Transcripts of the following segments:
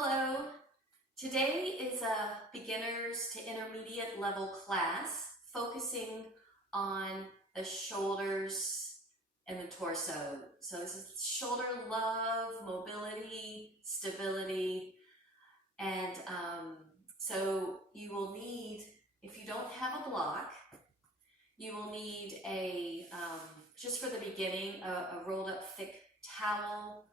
Hello. Today is a beginners to intermediate level class focusing on the shoulders and the torso. So this is shoulder love, mobility, stability, and so you will need, if you don't have a block, you will need just for the beginning, a rolled up thick towel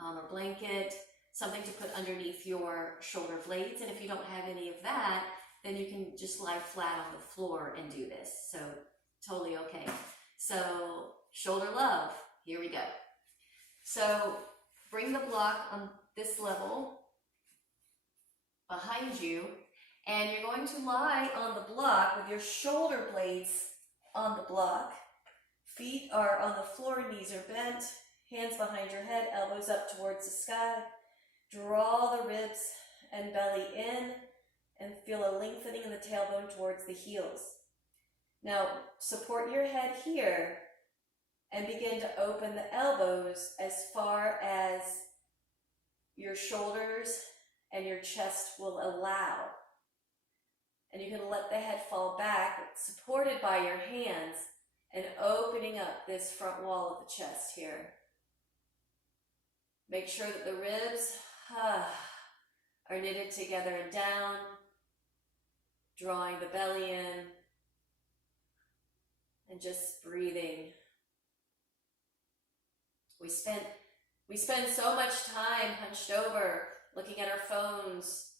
or blanket, something to put underneath your shoulder blades. And if you don't have any of that, then you can just lie flat on the floor and do this. So totally okay. So shoulder love, here we go. So bring the block on this level behind you, and you're going to lie on the block with your shoulder blades on the block. Feet are on the floor, knees are bent, hands behind your head, elbows up towards the sky. Draw the ribs and belly in and feel a lengthening in the tailbone towards the heels. Now support your head here and begin to open the elbows as far as your shoulders and your chest will allow. And you can let the head fall back, supported by your hands, and opening up this front wall of the chest here. Make sure that the ribs are knitted together and down, drawing the belly in, and just breathing. We spend so much time hunched over, looking at our phones,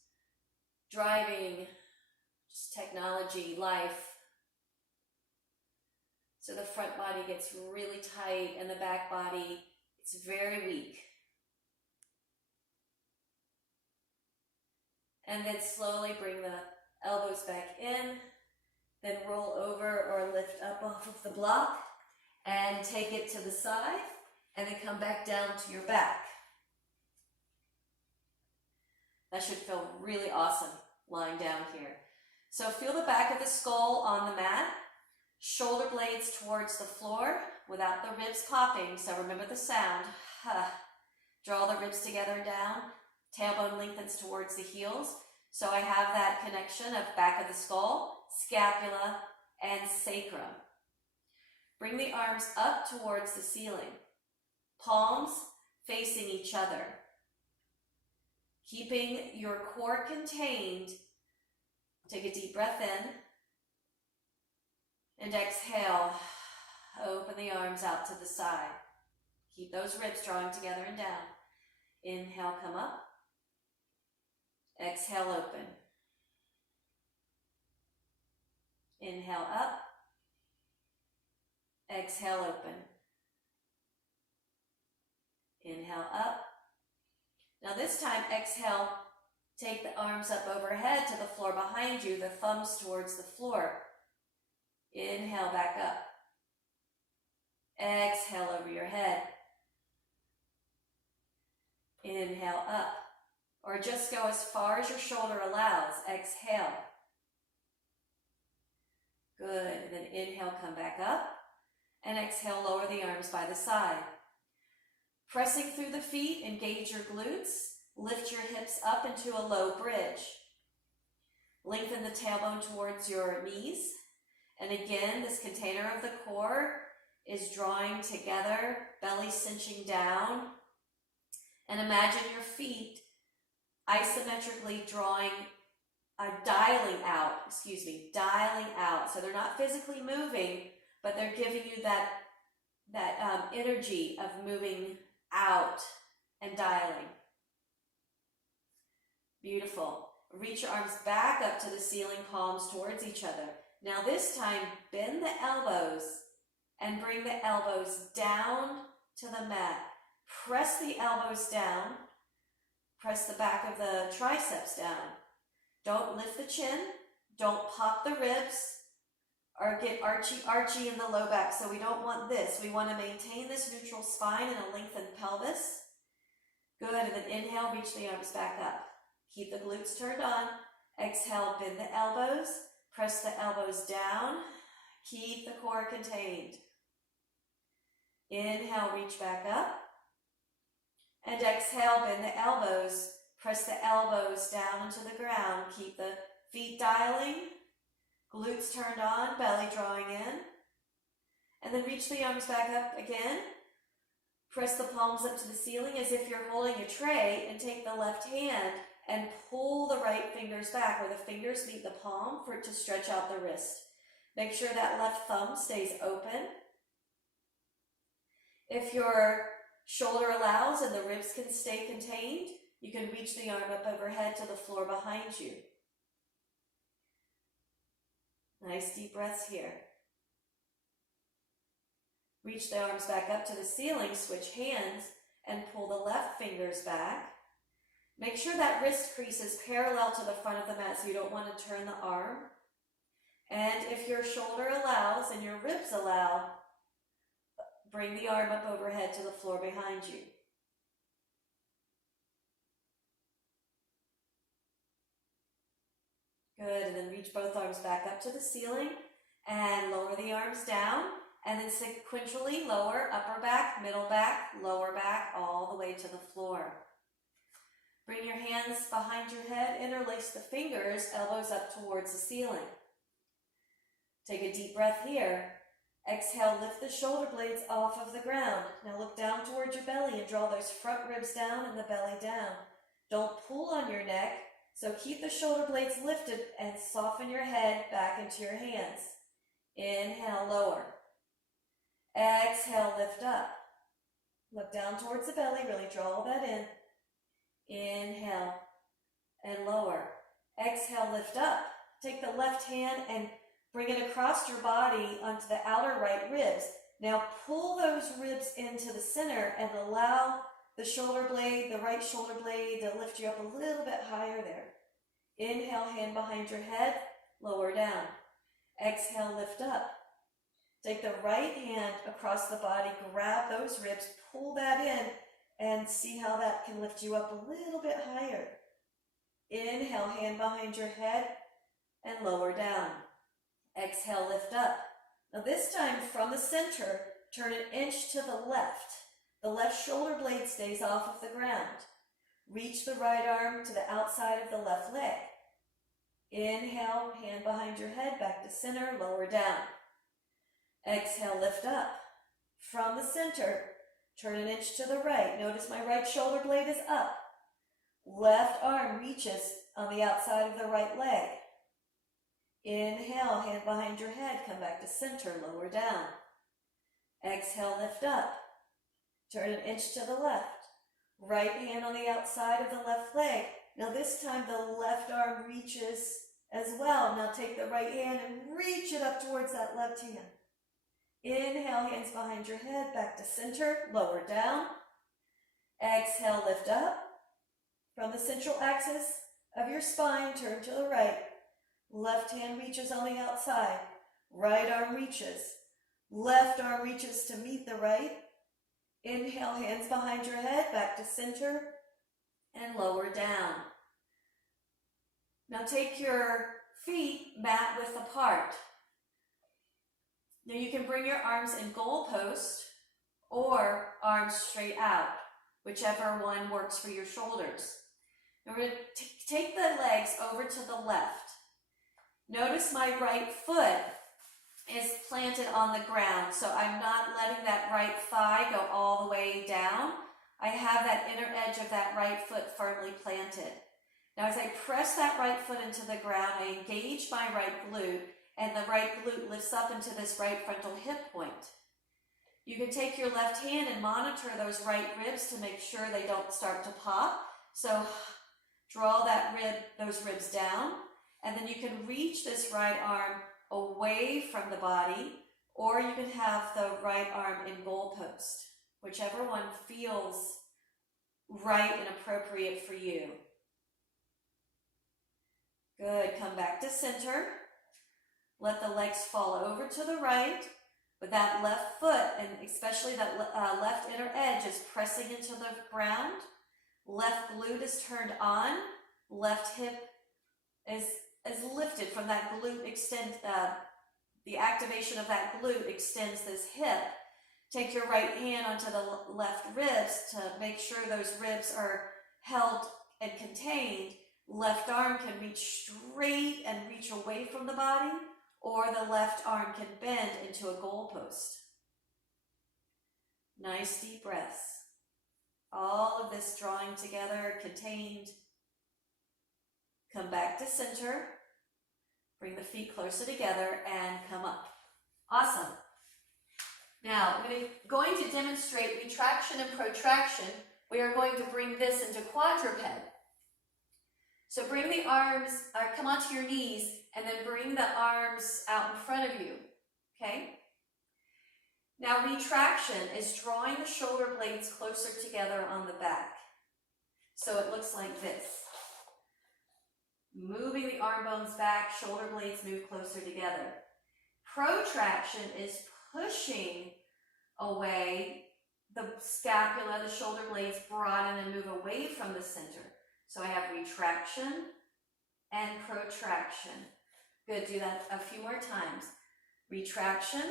driving, just technology, life. So the front body gets really tight and the back body, it's very weak. And then slowly bring the elbows back in, then roll over or lift up off of the block and take it to the side, and then come back down to your back. That should feel really awesome lying down here. So feel the back of the skull on the mat, shoulder blades towards the floor without the ribs popping, so remember the sound. Draw the ribs together and down. Tailbone lengthens towards the heels. So I have that connection of back of the skull, scapula, and sacrum. Bring the arms up towards the ceiling. Palms facing each other. Keeping your core contained, take a deep breath in. And exhale, open the arms out to the side. Keep those ribs drawing together and down. Inhale, come up. Exhale, open. Inhale, up. Exhale, open. Inhale, up. Now this time, exhale, take the arms up overhead to the floor behind you, the thumbs towards the floor. Inhale, back up. Exhale over your head. Inhale, up. Or just go as far as your shoulder allows. Exhale. Good. And then inhale, come back up. And exhale, lower the arms by the side. Pressing through the feet, engage your glutes. Lift your hips up into a low bridge. Lengthen the tailbone towards your knees. And again, this container of the core is drawing together, belly cinching down. And imagine your feet isometrically dialing out. So they're not physically moving, but they're giving you that energy of moving out and dialing. Beautiful. Reach your arms back up to the ceiling, palms towards each other. Now this time, bend the elbows and bring the elbows down to the mat. Press the elbows down. Press the back of the triceps down. Don't lift the chin. Don't pop the ribs or get archy in the low back. So we don't want this. We want to maintain this neutral spine and a lengthened pelvis. Good. And then inhale, reach the arms back up. Keep the glutes turned on. Exhale, bend the elbows. Press the elbows down. Keep the core contained. Inhale, reach back up. And exhale, bend the elbows. Press the elbows down into the ground. Keep the feet dialing, glutes turned on, belly drawing in. And then reach the arms back up again. Press the palms up to the ceiling as if you're holding a tray, and take the left hand and pull the right fingers back where the fingers meet the palm for it to stretch out the wrist. Make sure that left thumb stays open. If your shoulder allows and the ribs can stay contained, you can reach the arm up overhead to the floor behind you. Nice deep breaths here. Reach the arms back up to the ceiling, switch hands, and pull the left fingers back. Make sure that wrist crease is parallel to the front of the mat so you don't want to turn the arm. And if your shoulder allows and your ribs allow, bring the arm up overhead to the floor behind you. Good, and then reach both arms back up to the ceiling and lower the arms down, and then sequentially lower upper back, middle back, lower back, all the way to the floor. Bring your hands behind your head, interlace the fingers, elbows up towards the ceiling. Take a deep breath here. Exhale, lift the shoulder blades off of the ground. Now look down towards your belly and draw those front ribs down and the belly down. Don't pull on your neck, so keep the shoulder blades lifted and soften your head back into your hands. Inhale, lower. Exhale, lift up. Look down towards the belly, really draw all that in. Inhale and lower. Exhale, lift up. Take the left hand and bring it across your body onto the outer right ribs. Now pull those ribs into the center and allow the shoulder blade, the right shoulder blade, to lift you up a little bit higher there. Inhale, hand behind your head, lower down. Exhale, lift up. Take the right hand across the body, grab those ribs, pull that in, and see how that can lift you up a little bit higher. Inhale, hand behind your head, and lower down. Exhale, lift up. Now this time from the center, turn an inch to the left. The left shoulder blade stays off of the ground. Reach the right arm to the outside of the left leg. Inhale, hand behind your head, back to center, lower down. Exhale, lift up. From the center, turn an inch to the right. Notice my right shoulder blade is up. Left arm reaches on the outside of the right leg. Inhale, hand behind your head, come back to center, lower down. Exhale, lift up. Turn an inch to the left. Right hand on the outside of the left leg. Now this time the left arm reaches as well. Now take the right hand and reach it up towards that left hand. Inhale, hands behind your head, back to center, lower down. Exhale, lift up. From the central axis of your spine, turn to the right. Left hand reaches on the outside. Right arm reaches. Left arm reaches to meet the right. Inhale, hands behind your head, back to center, and lower down. Now take your feet mat width apart. Now you can bring your arms in goalpost or arms straight out, whichever one works for your shoulders. Now we're going to take the legs over to the left. Notice my right foot is planted on the ground, so I'm not letting that right thigh go all the way down. I have that inner edge of that right foot firmly planted. Now as I press that right foot into the ground, I engage my right glute, and the right glute lifts up into this right frontal hip point. You can take your left hand and monitor those right ribs to make sure they don't start to pop. So draw those ribs down, and then you can reach this right arm away from the body, or you can have the right arm in goalpost, whichever one feels right and appropriate for you. Good, come back to center. Let the legs fall over to the right, with that left foot, and especially that left inner edge is pressing into the ground. Left glute is turned on. Left hip is lifted from that glute extend. The activation of that glute extends this hip. Take your right hand onto the left ribs to make sure those ribs are held and contained, left arm can reach straight and reach away from the body, or the left arm can bend into a goalpost. Nice deep breaths. All of this drawing together, contained. Come back to center. Bring the feet closer together and come up. Awesome. Now, I'm going to demonstrate retraction and protraction. We are going to bring this into quadruped. So bring the arms, or come onto your knees, and then bring the arms out in front of you, okay? Now, retraction is drawing the shoulder blades closer together on the back. So it looks like this. Moving the arm bones back, shoulder blades move closer together. Protraction is pushing away the scapula, the shoulder blades broaden and move away from the center. So I have retraction and protraction. Good, do that a few more times. Retraction,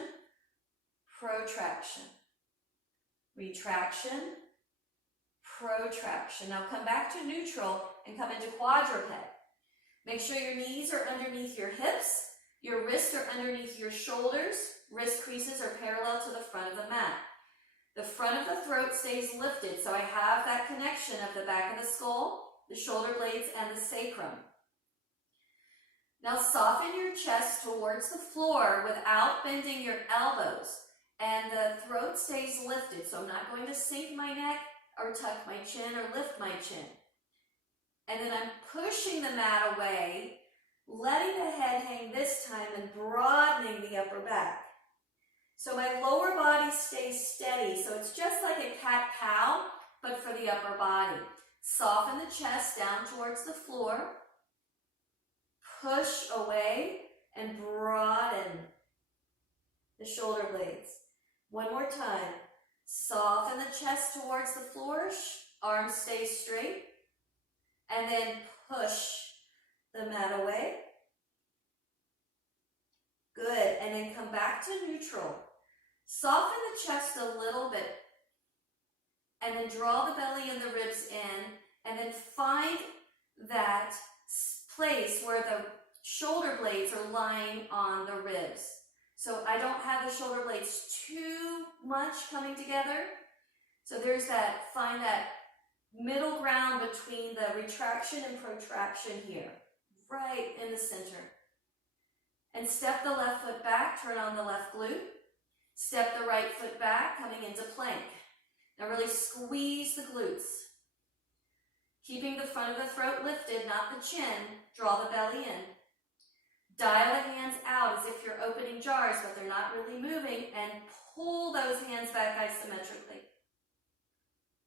protraction. Retraction, protraction. Now come back to neutral and come into quadruped. Make sure your knees are underneath your hips, your wrists are underneath your shoulders, wrist creases are parallel to the front of the mat. The front of the throat stays lifted, so I have that connection of the back of the skull, the shoulder blades, and the sacrum. Now soften your chest towards the floor without bending your elbows, and the throat stays lifted, so I'm not going to sink my neck or tuck my chin or lift my chin. And then I'm pushing the mat away, letting the head hang this time and broadening the upper back. So my lower body stays steady, so it's just like a cat-cow, but for the upper body. Soften the chest down towards the floor, push away, and broaden the shoulder blades. One more time. Soften the chest towards the floor, arms stay straight, and then push the mat away. Good, and then come back to neutral. Soften the chest a little bit, and then draw the belly and the ribs in, and then find that place where the shoulder blades are lying on the ribs. So I don't have the shoulder blades too much coming together. So there's that, find that middle ground between the retraction and protraction here, right in the center. And step the left foot back, turn on the left glute. Step the right foot back, coming into plank. Now really squeeze the glutes. Keeping the front of the throat lifted, not the chin, draw the belly in. Dial the hands out as if you're opening jars, but they're not really moving, and pull those hands back isometrically.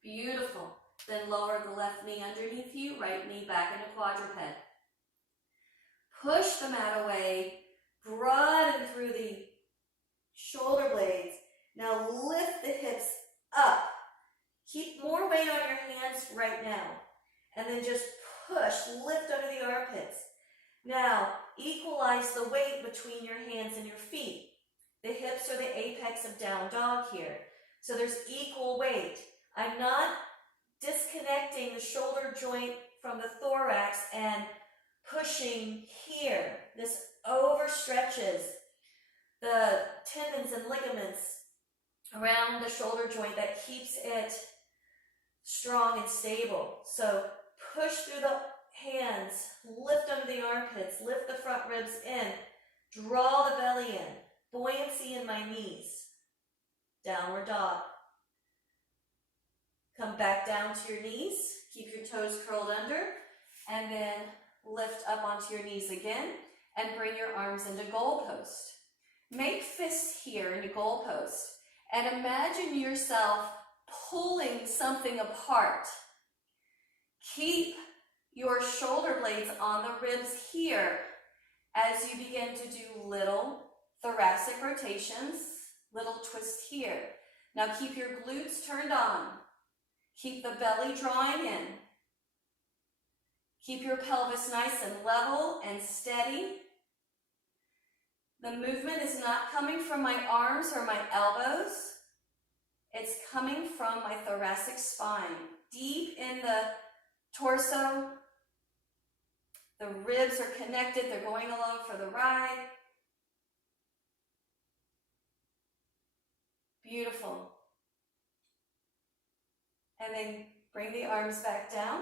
Beautiful. Then lower the left knee underneath you, right knee back into quadruped. Push the mat away, broaden through the shoulder blades. Now lift the hips up. Keep more weight on your hands right now. And then just push, lift under the armpits. Now, equalize the weight between your hands and your feet. The hips are the apex of down dog here. So there's equal weight. I'm not disconnecting the shoulder joint from the thorax and pushing here. This overstretches the tendons and ligaments around the shoulder joint that keeps it strong and stable. So push through the hands, lift under the armpits, lift the front ribs in, draw the belly in, buoyancy in my knees, downward dog. Come back down to your knees, keep your toes curled under, and then lift up onto your knees again, and bring your arms into goalpost. Make fists here in your goalpost, and imagine yourself pulling something apart. Keep your shoulder blades on the ribs here as you begin to do little thoracic rotations, little twist here. Now keep your glutes turned on. Keep the belly drawing in. Keep your pelvis nice and level and steady. The movement is not coming from my arms or my elbows. It's coming from my thoracic spine, deep in the torso. The ribs are connected. They're going along for the ride. Beautiful. And then bring the arms back down.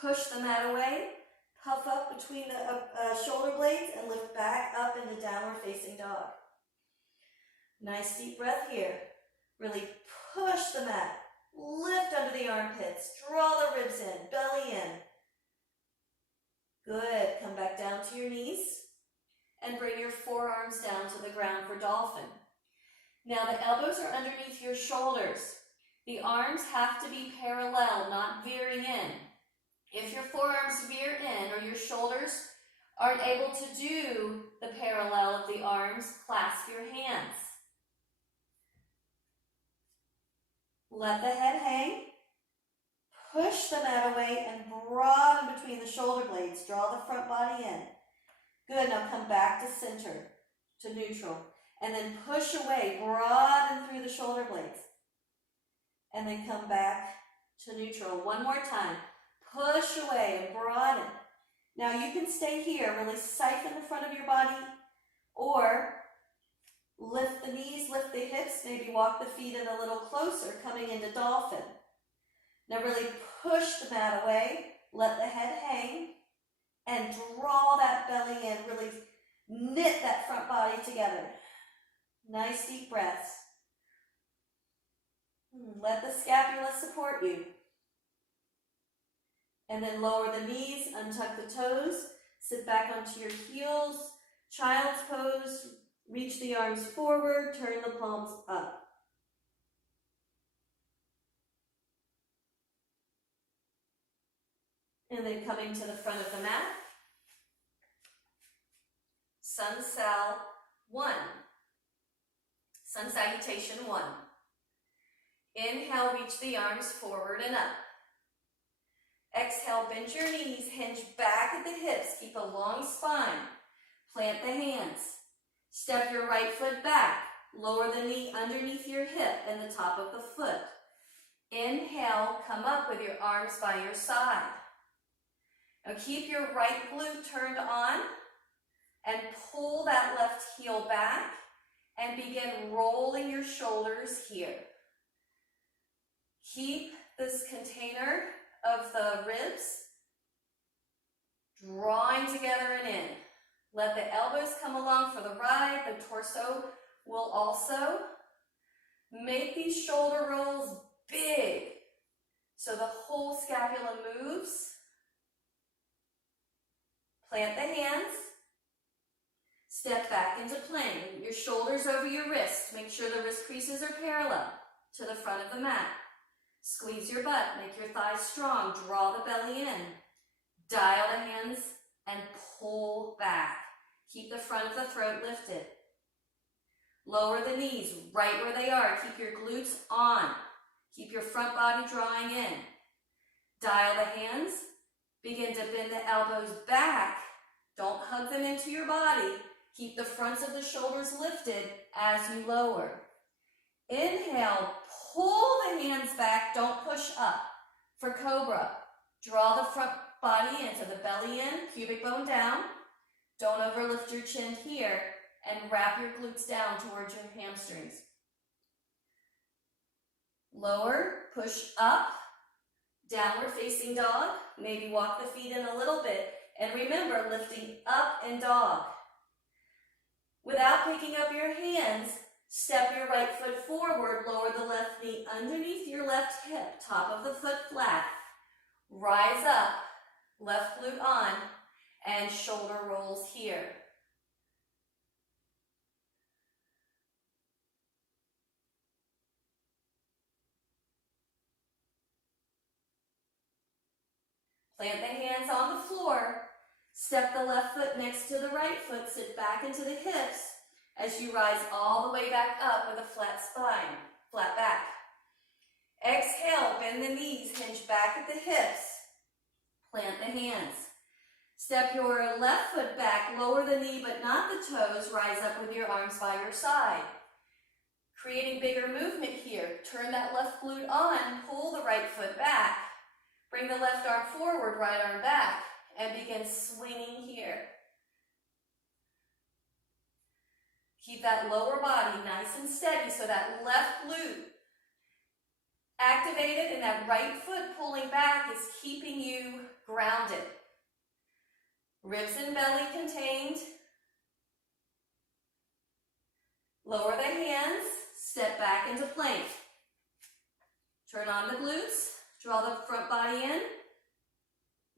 Push the mat away. Puff up between the shoulder blades and lift back up into downward facing dog. Nice deep breath here. Really push the mat. Lift under the armpits. Draw the ribs in. Belly in. Good. Come back down to your knees. And bring your forearms down to the ground for dolphin. Now the elbows are underneath your shoulders. The arms have to be parallel, not veering in. If your forearms veer in or your shoulders aren't able to do the parallel of the arms, clasp your hands. Let the head hang. Push the mat away and broaden between the shoulder blades. Draw the front body in. Good, now come back to center, to neutral. And then push away, broaden through the shoulder blades. And then come back to neutral. One more time. Push away and broaden. Now you can stay here, really siphon the front of your body, or lift the knees, lift the hips, maybe walk the feet in a little closer, coming into dolphin. Now really push the mat away, let the head hang, and draw that belly in, really knit that front body together. Nice deep breaths. Let the scapula support you. And then lower the knees, untuck the toes, sit back onto your heels, child's pose, reach the arms forward, turn the palms up. And then coming to the front of the mat, Sun Sal 1. Sun Salutation 1. Inhale, reach the arms forward and up. Exhale, bend your knees, hinge back at the hips, keep a long spine. Plant the hands. Step your right foot back. Lower the knee underneath your hip and the top of the foot. Inhale, come up with your arms by your side. Now keep your right glute turned on and pull that left heel back and begin rolling your shoulders here. Keep this container of the ribs drawing together and in. Let the elbows come along for the ride. The torso will also make these shoulder rolls big so the whole scapula moves. Plant the hands. Step back into plank. Your shoulders over your wrists. Make sure the wrist creases are parallel to the front of the mat. Squeeze your butt, make your thighs strong, draw the belly in. Dial the hands and pull back. Keep the front of the throat lifted. Lower the knees right where they are. Keep your glutes on. Keep your front body drawing in. Dial the hands. Begin to bend the elbows back. Don't hug them into your body. Keep the fronts of the shoulders lifted as you lower. Inhale, pull the hands back, don't push up. For Cobra, draw the front body into the belly in, pubic bone down. Don't overlift your chin here, and wrap your glutes down towards your hamstrings. Lower, push up, downward facing dog. Maybe walk the feet in a little bit, and remember, lifting up and dog. Without picking up your hands, step your right foot forward, lower the left knee underneath your left hip, top of the foot flat. Rise up, left glute on, and shoulder rolls here. Plant the hands on the floor. Step the left foot next to the right foot, sit back into the hips as you rise all the way back up with a flat spine, flat back. Exhale, bend the knees, hinge back at the hips. Plant the hands. Step your left foot back, lower the knee but not the toes, rise up with your arms by your side. Creating bigger movement here. Turn that left glute on, pull the right foot back. Bring the left arm forward, right arm back, and begin swinging here. Keep that lower body nice and steady so that left glute activated and that right foot pulling back is keeping you grounded. Ribs and belly contained. Lower the hands, step back into plank. Turn on the glutes, draw the front body in.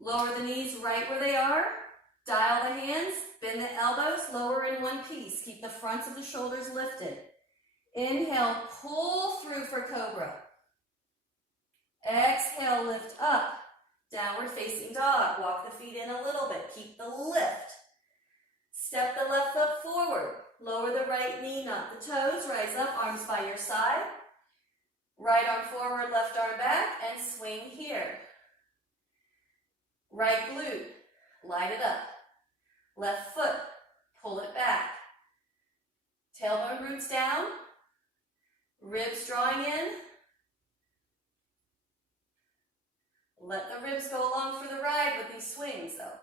Lower the knees right where they are. Dial the hands, bend the elbows, lower in one piece. Keep the fronts of the shoulders lifted. Inhale, pull through for cobra. Exhale, lift up. Downward facing dog. Walk the feet in a little bit. Keep the lift. Step the left foot forward. Lower the right knee, not the toes. Rise up, arms by your side. Right arm forward, left arm back, and swing here. Right glute, light it up. Left foot, pull it back. Tailbone roots down. Ribs drawing in. Let the ribs go along for the ride with these swings, though.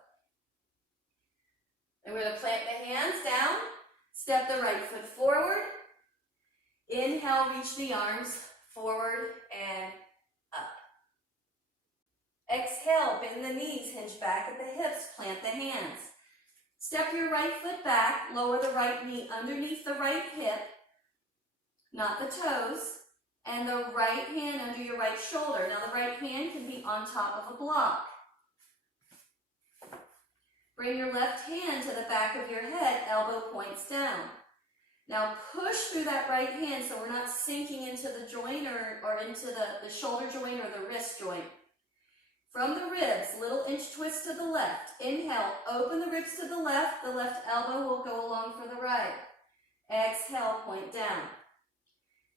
And we're going to plant the hands down. Step the right foot forward. Inhale, reach the arms forward and up. Exhale, bend the knees, hinge back at the hips, plant the hands. Step your right foot back, lower the right knee underneath the right hip, not the toes, and the right hand under your right shoulder. Now the right hand can be on top of a block. Bring your left hand to the back of your head, elbow points down. Now push through that right hand so we're not sinking into the joint or into the shoulder joint or the wrist joint. From the ribs, little inch twist to the left. Inhale, open the ribs to the left elbow will go along for the right. Exhale, point down.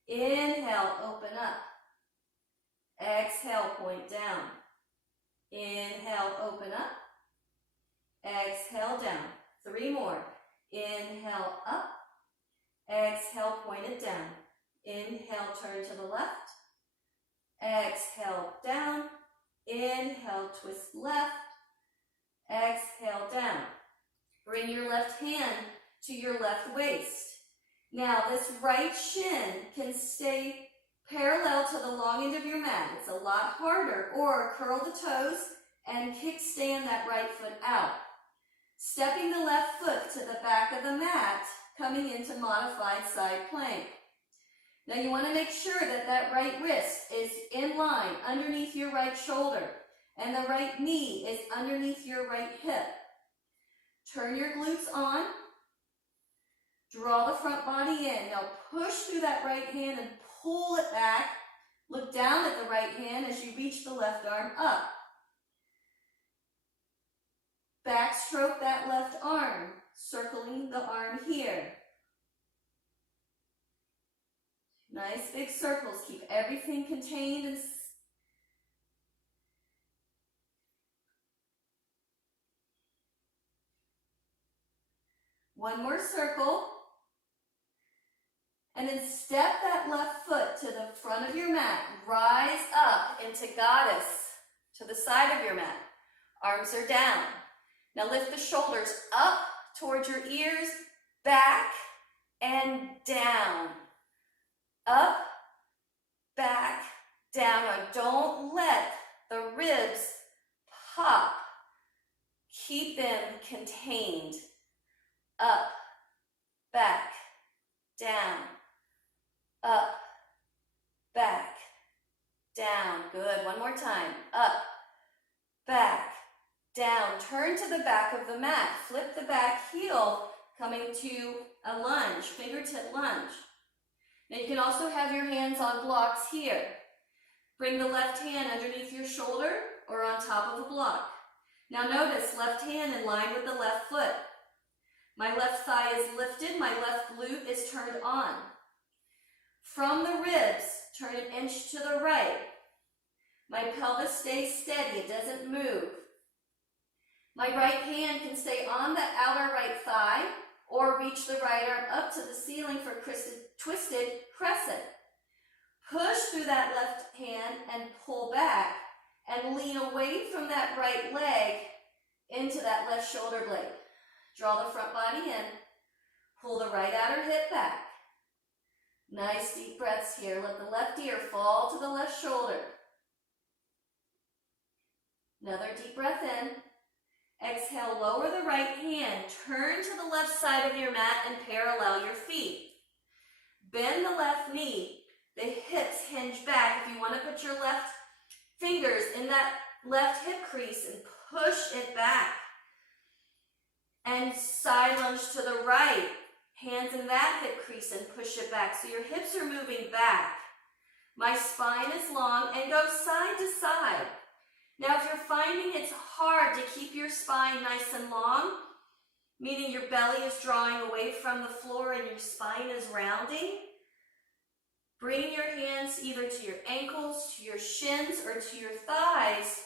Inhale, open up. Exhale, point down. Inhale, open up. Exhale, down. 3 more. Inhale, up. Exhale, point it down. Inhale, turn to the left. Exhale, down. Inhale, twist left. Exhale, down. Bring your left hand to your left waist. Now, this right shin can stay parallel to the long end of your mat. It's a lot harder. Or curl the toes and kickstand that right foot out. Stepping the left foot to the back of the mat, coming into modified side plank. Now you want to make sure that that right wrist is in line underneath your right shoulder and the right knee is underneath your right hip. Turn your glutes on. Draw the front body in. Now push through that right hand and pull it back. Look down at the right hand as you reach the left arm up. Backstroke that left arm, circling the arm here. Nice big circles. Keep everything contained and one more circle. And then step that left foot to the front of your mat. Rise up into goddess to the side of your mat. Arms are down. Now lift the shoulders up towards your ears, back, and down. Up, back, down. Now don't let the ribs pop. Keep them contained. Up, back, down. Up, back, down. Good. One more time. Up, back, down. Turn to the back of the mat. Flip the back heel, coming to a lunge, fingertip lunge. Now you can also have your hands on blocks here. Bring the left hand underneath your shoulder or on top of a block. Now notice left hand in line with the left foot. My left thigh is lifted, my left glute is turned on. From the ribs, turn an inch to the right. My pelvis stays steady, it doesn't move. My right hand can stay on the outer right thigh or reach the right arm up to the ceiling for twisted crescent. Push through that left hand and pull back and lean away from that right leg into that left shoulder blade. Draw the front body in, pull the right outer hip back. Nice deep breaths here. Let the left ear fall to the left shoulder. Another deep breath in. Exhale, lower the right hand. Turn to the left side of your mat and parallel your feet. Bend the left knee. The hips hinge back. If you want to put your left fingers in that left hip crease and push it back. And side lunge to the right. Hands in that hip crease and push it back. So your hips are moving back. My spine is long and go side to side. Now if you're finding it's hard to keep your spine nice and long, meaning your belly is drawing away from the floor and your spine is rounding, bring your hands either to your ankles, to your shins, or to your thighs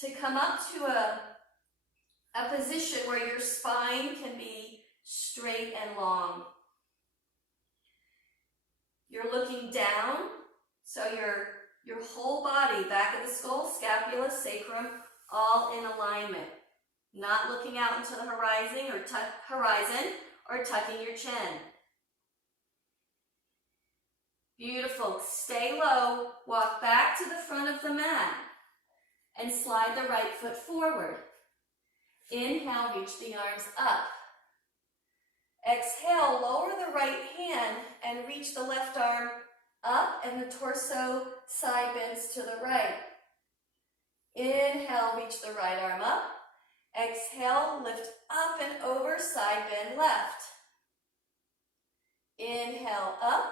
to come up to a position where your spine can be straight and long. You're looking down, so your whole body, back of the skull, scapula, sacrum, all in alignment. Not looking out into the horizon or tucking your chin. Beautiful. Stay low. Walk back to the front of the mat and slide the right foot forward. Inhale, reach the arms up. Exhale, lower the right hand and reach the left arm up and the torso side bends to the right. Inhale, reach the right arm up. Exhale, lift up and over, side bend left. Inhale, up.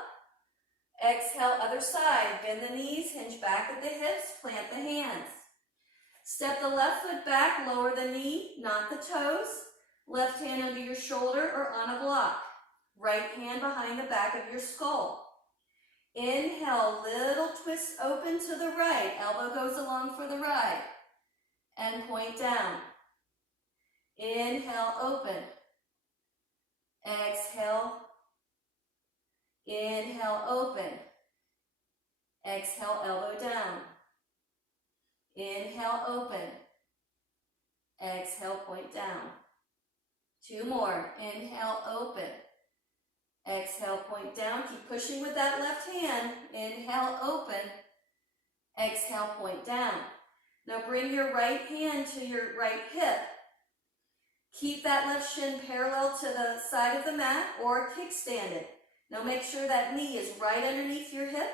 Exhale, other side. Bend the knees, hinge back at the hips, plant the hands. Step the left foot back, lower the knee, not the toes. Left hand under your shoulder or on a block. Right hand behind the back of your skull. Inhale, little twist open to the right. Elbow goes along for the right. And point down. Inhale, open. Exhale. Inhale, open. Exhale, elbow down. Inhale, open. Exhale, point down. Two more. Inhale, open. Exhale, point down. Keep pushing with that left hand. Inhale, open. Exhale, point down. Now bring your right hand to your right hip. Keep that left shin parallel to the side of the mat or kickstand it. Now make sure that knee is right underneath your hip.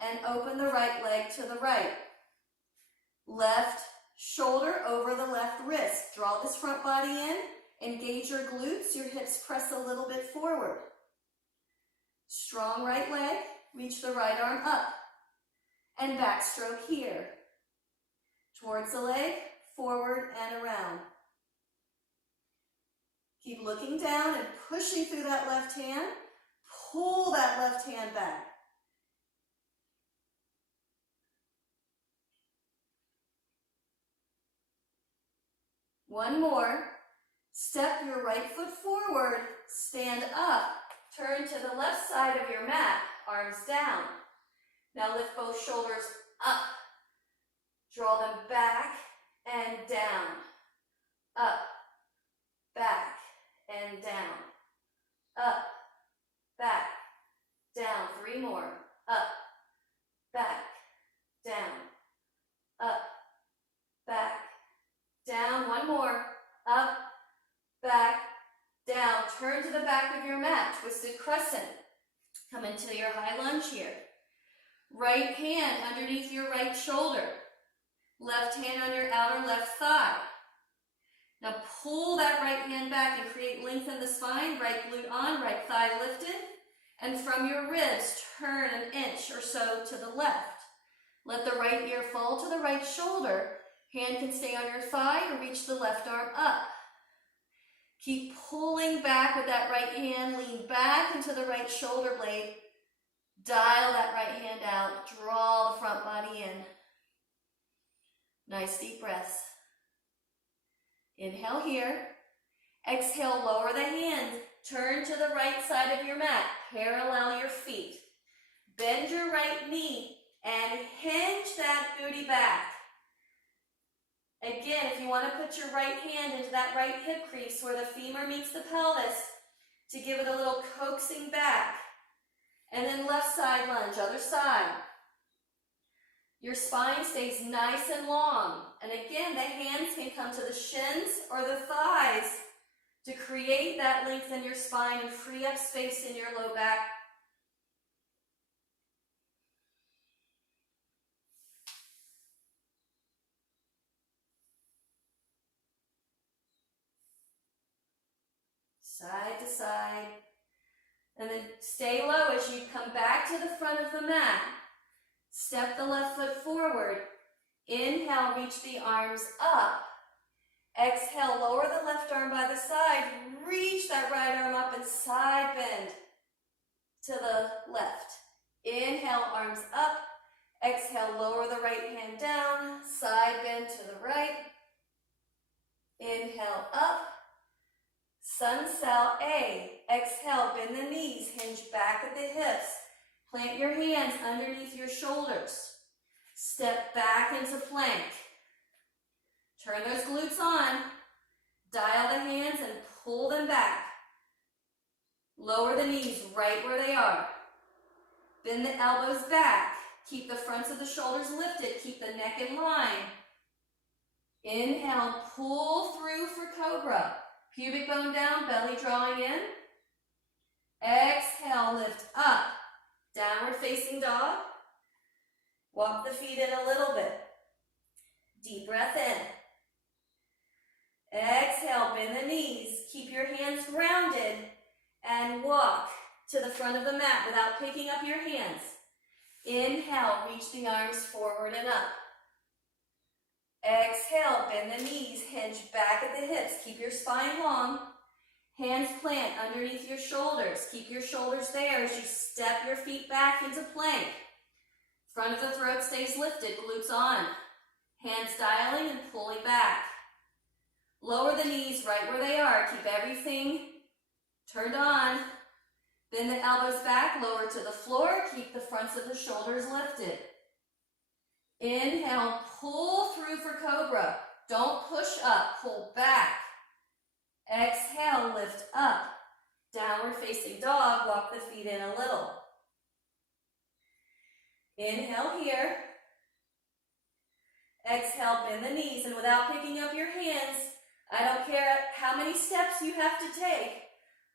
And open the right leg to the right. Left shoulder over the left wrist. Draw this front body in. Engage your glutes. Your hips press a little bit forward. Strong right leg. Reach the right arm up. And backstroke here. Towards the leg, forward and around. Keep looking down and pushing through that left hand. Pull that left hand back. One more. Step your right foot forward, stand up, turn to the left side of your mat, arms down. Now lift both shoulders up, draw them back and down, up, back and down, up, back, down. Three more, up, back, down, up, back, down. One more, up, back, down. Turn to the back of your mat, twisted crescent. Come into your high lunge here. Right hand underneath your right shoulder. Left hand on your outer left thigh. Now pull that right hand back and create length in the spine. Right glute on, right thigh lifted. And from your ribs, turn an inch or so to the left. Let the right ear fall to the right shoulder. Hand can stay on your thigh or reach the left arm up. Keep pulling back with that right hand. Lean back into the right shoulder blade. Dial that right hand out. Draw the front body in. Nice deep breaths. Inhale here. Exhale, lower the hands. Turn to the right side of your mat. Parallel your feet. Bend your right knee and hinge that booty back. Again, if you want to put your right hand into that right hip crease where the femur meets the pelvis to give it a little coaxing back. And then left side lunge, other side. Your spine stays nice and long. And again, the hands can come to the shins or the thighs to create that length in your spine and free up space in your low back. Side to side. And then stay low as you come back to the front of the mat. Step the left foot forward. Inhale, reach the arms up. Exhale, lower the left arm by the side. Reach that right arm up and side bend to the left. Inhale, arms up. Exhale, lower the right hand down. Side bend to the right. Inhale, up. Sun Cell A. Exhale, bend the knees, hinge back at the hips. Plant your hands underneath your shoulders. Step back into plank. Turn those glutes on. Dial the hands and pull them back. Lower the knees right where they are. Bend the elbows back. Keep the fronts of the shoulders lifted. Keep the neck in line. Inhale, pull through for cobra. Pubic bone down, belly drawing in. Exhale, lift up. Downward facing dog. Walk the feet in a little bit. Deep breath in. Exhale, bend the knees. Keep your hands grounded and walk to the front of the mat without picking up your hands. Inhale, reach the arms forward and up. Exhale, bend the knees, hinge back at the hips. Keep your spine long. Hands plant underneath your shoulders. Keep your shoulders there as you step your feet back into plank. Front of the throat stays lifted, glutes on. Hands dialing and pulling back. Lower the knees right where they are. Keep everything turned on. Bend the elbows back, lower to the floor. Keep the fronts of the shoulders lifted. Inhale, pull through for cobra. Don't push up, pull back. Exhale, lift up. Downward facing dog, walk the feet in a little. Inhale here. Exhale, bend the knees, and without picking up your hands, I don't care how many steps you have to take,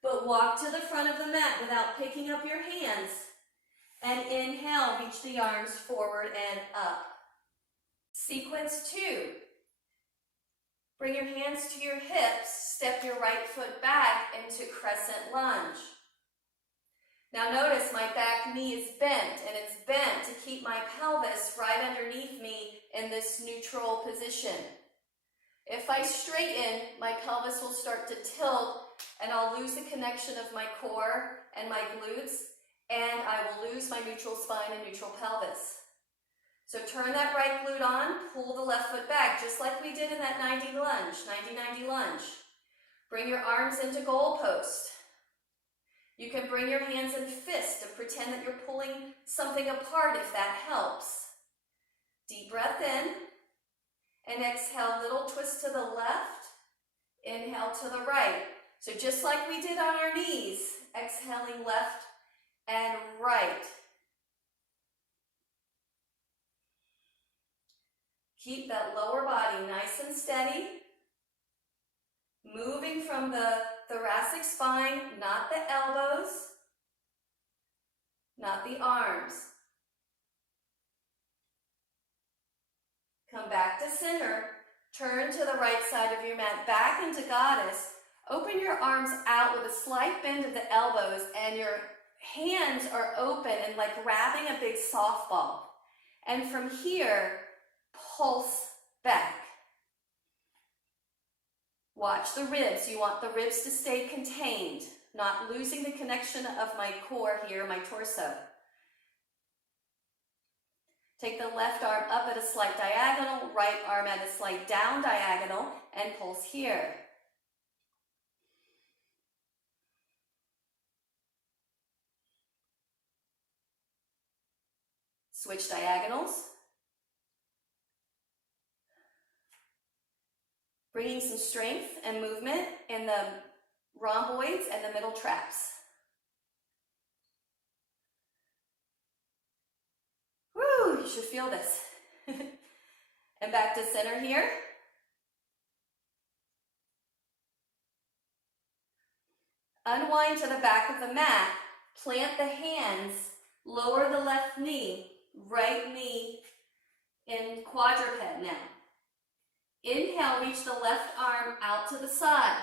but walk to the front of the mat without picking up your hands. And inhale, reach the arms forward and up. Sequence 2. Bring your hands to your hips, step your right foot back into crescent lunge. Now notice my back knee is bent, and it's bent to keep my pelvis right underneath me in this neutral position. If I straighten, my pelvis will start to tilt, and I'll lose the connection of my core and my glutes, and I will lose my neutral spine and neutral pelvis. So turn that right glute on, pull the left foot back, just like we did in that 90-90 lunge. Bring your arms into goalpost. You can bring your hands in fist to pretend that you're pulling something apart if that helps. Deep breath in, and exhale, little twist to the left, inhale to the right. So just like we did on our knees, exhaling left and right. Keep that lower body nice and steady. Moving from the thoracic spine, not the elbows, not the arms. Come back to center. Turn to the right side of your mat, back into goddess. Open your arms out with a slight bend of the elbows, and your hands are open and like grabbing a big softball. And from here, pulse back. Watch the ribs. You want the ribs to stay contained, not losing the connection of my core here, my torso. Take the left arm up at a slight diagonal, right arm at a slight down diagonal, and pulse here. Switch diagonals. Bringing some strength and movement in the rhomboids and the middle traps. Woo, you should feel this. And back to center here. Unwind to the back of the mat. Plant the hands. Lower the left knee. Right knee in quadruped now. Inhale, reach the left arm out to the side.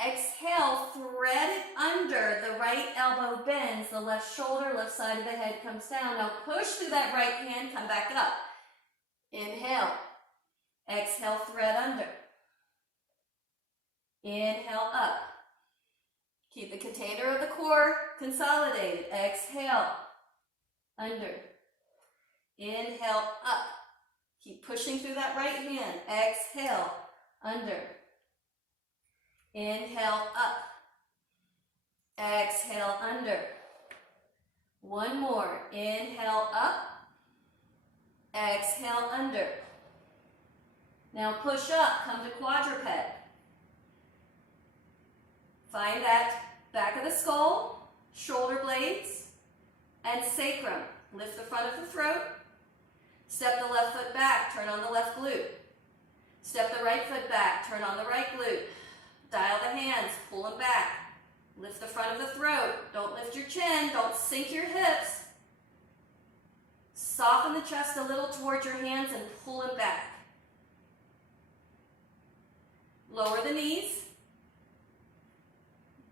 Exhale, thread it under. The right elbow bends. The left shoulder, left side of the head comes down. Now push through that right hand, come back up. Inhale. Exhale, thread under. Inhale, up. Keep the container of the core consolidated. Exhale, under. Inhale, up. Keep pushing through that right hand. Exhale, under. Inhale, up. Exhale, under. One more. Inhale, up. Exhale, under. Now push up, come to quadruped. Find that back of the skull, shoulder blades, and sacrum. Lift the front of the throat. Step the left foot back, turn on the left glute. Step the right foot back, turn on the right glute. Dial the hands, pull them back. Lift the front of the throat. Don't lift your chin, don't sink your hips. Soften the chest a little towards your hands and pull them back. Lower the knees.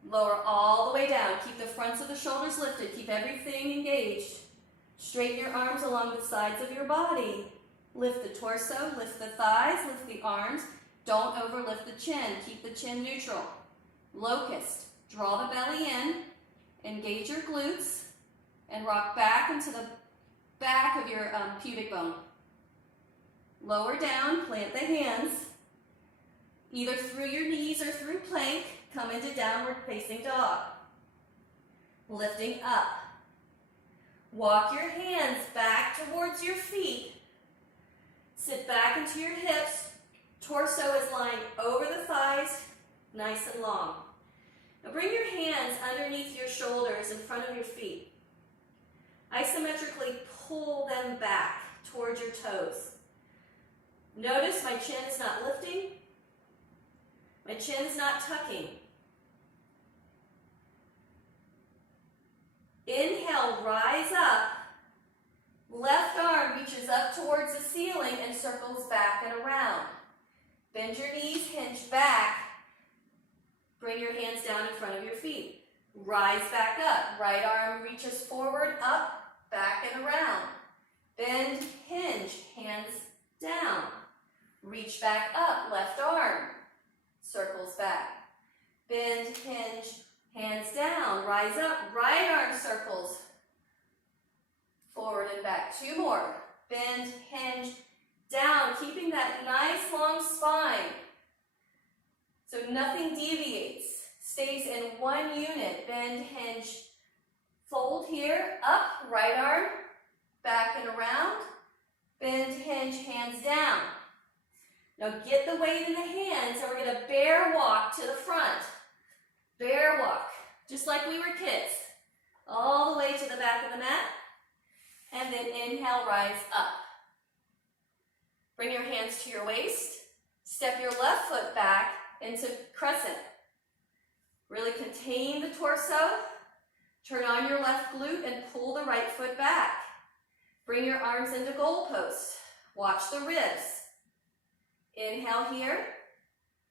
Lower all the way down. Keep the fronts of the shoulders lifted. Keep everything engaged. Straighten your arms along the sides of your body. Lift the torso, lift the thighs, lift the arms. Don't overlift the chin. Keep the chin neutral. Locust. Draw the belly in. Engage your glutes. And rock back into the back of your pubic bone. Lower down. Plant the hands. Either through your knees or through plank. Come into downward facing dog. Lifting up. Walk your hands back towards your feet. Sit back into your hips. Torso is lying over the thighs, nice and long. Now bring your hands underneath your shoulders in front of your feet. Isometrically pull them back towards your toes. Notice my chin is not lifting. My chin is not tucking. Inhale, rise up. Left arm reaches up towards the ceiling and circles back and around. Bend your knees, hinge back. Bring your hands down in front of your feet. Rise back up. Right arm reaches forward, up, back and around. Bend, hinge, hands down. Reach back up, left arm. Circles back. Bend, hinge, hands down. Rise up, right arm circles. Forward and back. Two more. Bend, hinge, down. Keeping that nice long spine. So nothing deviates. Stays in one unit. Bend, hinge, fold here. Up, right arm, back and around. Bend, hinge, hands down. Now get the weight in the hands and we're going to bear walk to the front. Bear walk, just like we were kids. All the way to the back of the mat. And then inhale, rise up. Bring your hands to your waist. Step your left foot back into crescent. Really contain the torso. Turn on your left glute and pull the right foot back. Bring your arms into goalpost. Watch the ribs. Inhale here.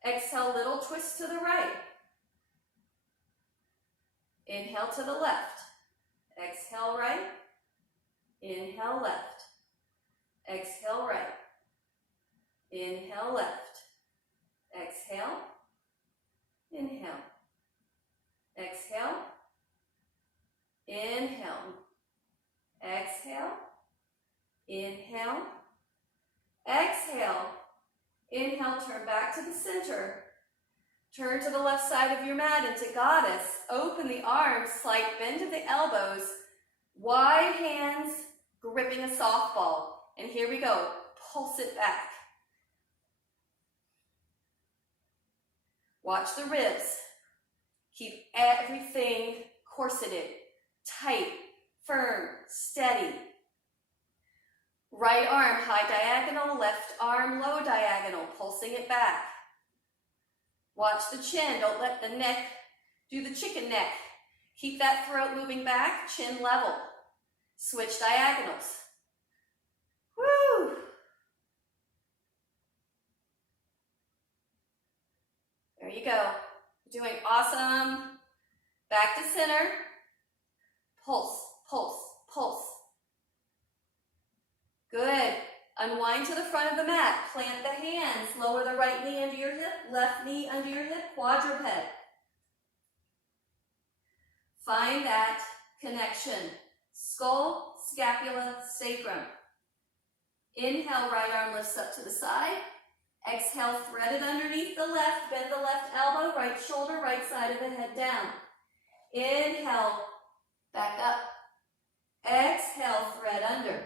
Exhale, little twist to the right. Inhale to the left. Exhale right. Inhale left. Exhale right. Inhale left. Exhale. Inhale. Exhale. Inhale. Exhale. Inhale. Exhale. Inhale, turn back to the center. Turn to the left side of your mat into goddess. Open the arms, slight bend of the elbows. Wide hands, gripping a softball. And here we go. Pulse it back. Watch the ribs. Keep everything corseted, tight, firm, steady. Right arm high diagonal, left arm low diagonal, pulsing it back. Watch the chin, don't let the neck do the chicken neck. Keep that throat moving back, chin level. Switch diagonals. Woo! There you go. You're doing awesome. Back to center. Pulse, pulse, pulse. Good. Unwind to the front of the mat. Plant the hands. Lower the right knee under your hip. Left knee under your hip. Quadruped. Find that connection. Skull, scapula, sacrum. Inhale, right arm lifts up to the side. Exhale, thread it underneath the left. Bend the left elbow, right shoulder, right side of the head down. Inhale, back up. Exhale, thread under.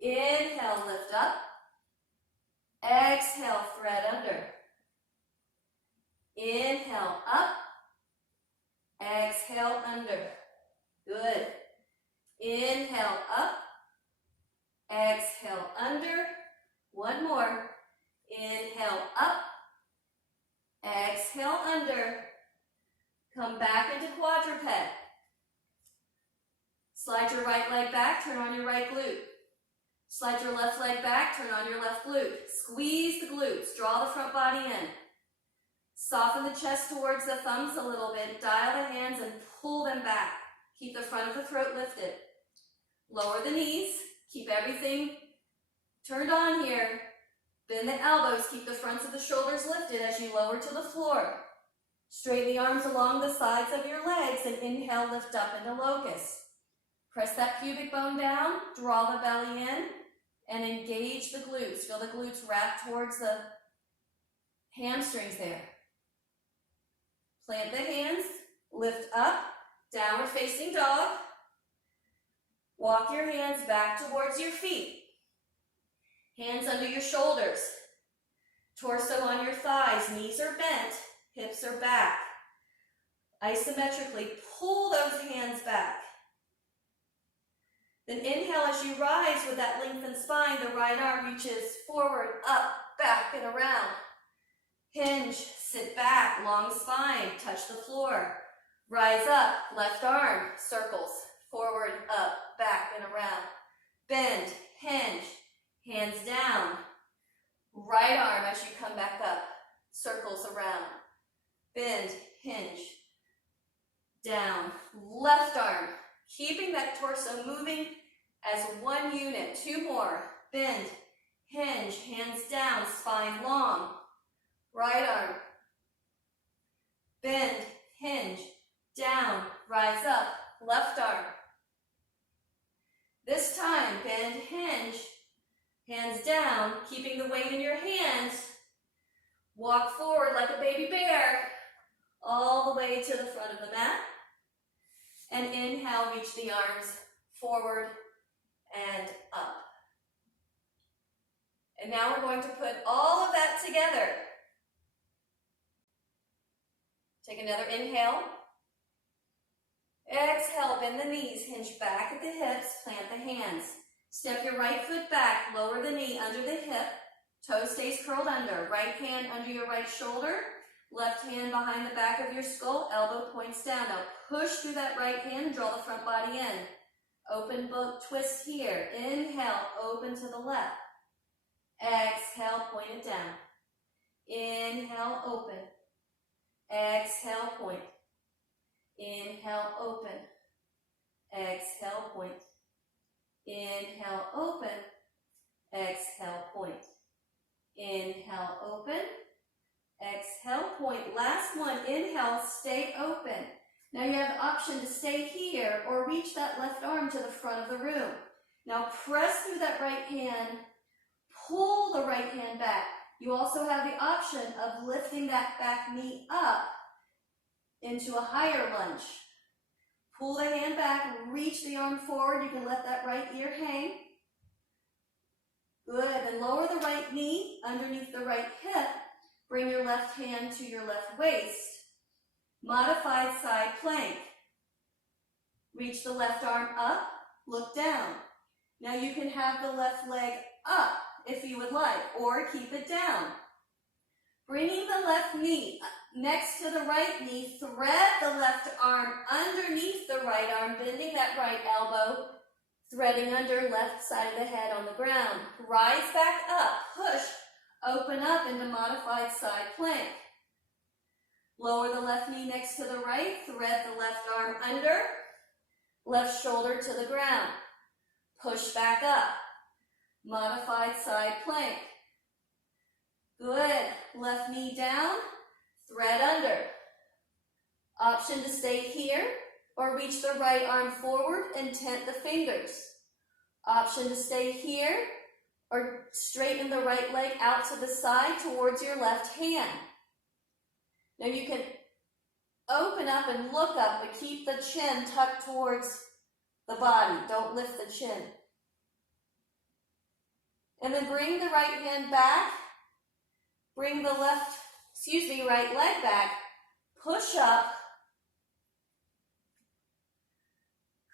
Inhale, lift up. Exhale, thread under. Inhale, up. Exhale, under. Good. Inhale, up. Exhale, under. One more. Inhale, up. Exhale, under. Come back into quadruped. Slide your right leg back, turn on your right glute. Slide your left leg back, turn on your left glute. Squeeze the glutes, draw the front body in. Soften the chest towards the thumbs a little bit. Dial the hands and pull them back. Keep the front of the throat lifted. Lower the knees. Keep everything turned on here. Bend the elbows. Keep the fronts of the shoulders lifted as you lower to the floor. Straighten the arms along the sides of your legs and inhale, lift up into locust. Press that pubic bone down. Draw the belly in and engage the glutes. Feel the glutes wrap towards the hamstrings there. Plant the hands, lift up, downward facing dog. Walk your hands back towards your feet. Hands under your shoulders. Torso on your thighs, knees are bent, hips are back. Isometrically pull those hands back. Then inhale as you rise with that lengthened spine. The right arm reaches forward, up, back, and around. Hinge, sit back, long spine, touch the floor. Rise up, left arm, circles, forward, up, back, and around. Bend, hinge, hands down. Right arm as you come back up, circles around. Bend, hinge, down. Left arm, keeping that torso moving as one unit. Two more. Bend, hinge, hands down, spine long. Right arm. Bend, hinge, down, rise up. Left arm. This time, bend, hinge, hands down, keeping the weight in your hands. Walk forward like a baby bear, all the way to the front of the mat. And inhale, reach the arms forward and up. And now we're going to put all of that together. Take another inhale. Exhale, bend the knees, hinge back at the hips, plant the hands. Step your right foot back, lower the knee under the hip, toe stays curled under. Right hand under your right shoulder, left hand behind the back of your skull, elbow points down. Now push through that right hand, draw the front body in. Open both twist here. Inhale, open to the left. Exhale, point it down. Inhale, open. Exhale, point. Inhale, open. Exhale, point. Inhale, open. Exhale, point. Inhale, open. Exhale, point. Last one. Inhale, stay open. Now you have the option to stay here or reach that left arm to the front of the room. Now press through that right hand. Pull the right hand back. You also have the option of lifting that back knee up into a higher lunge. Pull the hand back, reach the arm forward. You can let that right ear hang. Good, then lower the right knee underneath the right hip. Bring your left hand to your left waist. Modified side plank. Reach the left arm up, look down. Now you can have the left leg up if you would like, or keep it down. Bringing the left knee next to the right knee, thread the left arm underneath the right arm, bending that right elbow, threading under left side of the head on the ground. Rise back up, push, open up into modified side plank. Lower the left knee next to the right, thread the left arm under, left shoulder to the ground. Push back up, modified side plank. Good, left knee down, thread under. Option to stay here or reach the right arm forward and tent the fingers. Option to stay here or straighten the right leg out to the side towards your left hand. Now you can open up and look up, but keep the chin tucked towards the body. Don't lift the chin. And then bring the right hand back. Bring the right leg back. Push up.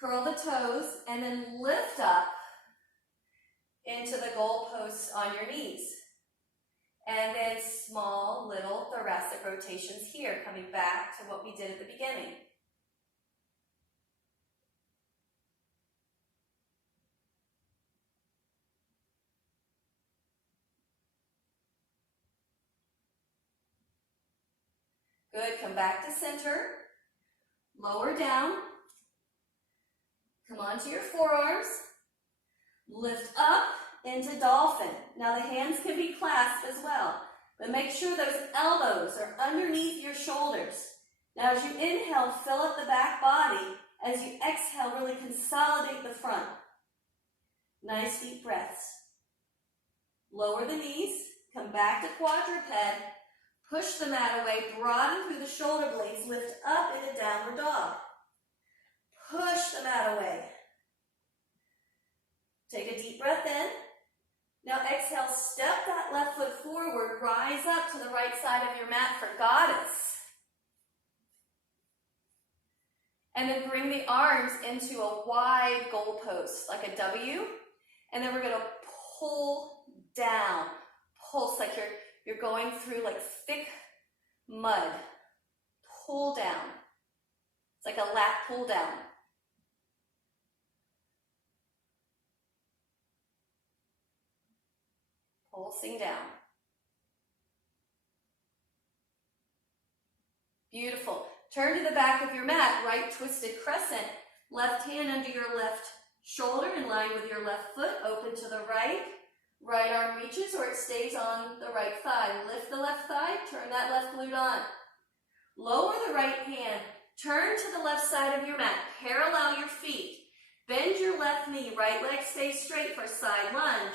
Curl the toes and then lift up into the goalposts on your knees. And then small little thoracic rotations here, coming back to what we did at the beginning. Good, come back to center. Lower down. Come onto your forearms. Lift up into dolphin. Now the hands can be clasped as well, but make sure those elbows are underneath your shoulders. Now as you inhale, fill up the back body. As you exhale, really consolidate the front. Nice deep breaths. Lower the knees, come back to quadruped. Push the mat away, broaden through the shoulder blades, lift up into downward dog. Push the mat away. Take a deep breath in. Now exhale, step that left foot forward, rise up to the right side of your mat for goddess. And then bring the arms into a wide goalpost, like a W. And then we're going to pull down. Pulse like you're going through like thick mud. Pull down. It's like a lat pull down. Pulsing down. Beautiful. Turn to the back of your mat, right twisted crescent. Left hand under your left shoulder in line with your left foot. Open to the right. Right arm reaches or it stays on the right thigh. Lift the left thigh, turn that left glute on. Lower the right hand. Turn to the left side of your mat. Parallel your feet. Bend your left knee. Right leg stays straight for side lunge.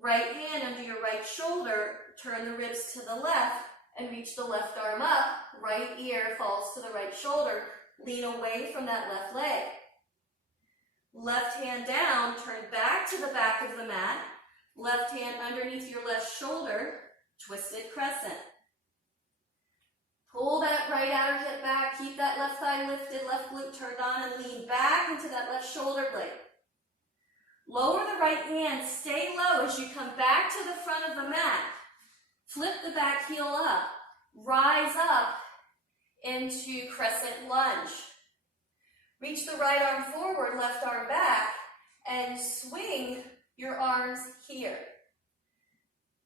Right hand under your right shoulder, turn the ribs to the left and reach the left arm up. Right ear falls to the right shoulder. Lean away from that left leg. Left hand down, turn back to the back of the mat. Left hand underneath your left shoulder, twisted crescent. Pull that right outer hip back, keep that left thigh lifted, left glute turned on, and lean back into that left shoulder blade. Lower the right hand, stay low as you come back to the front of the mat. Flip the back heel up, rise up into crescent lunge. Reach the right arm forward, left arm back, and swing your arms here.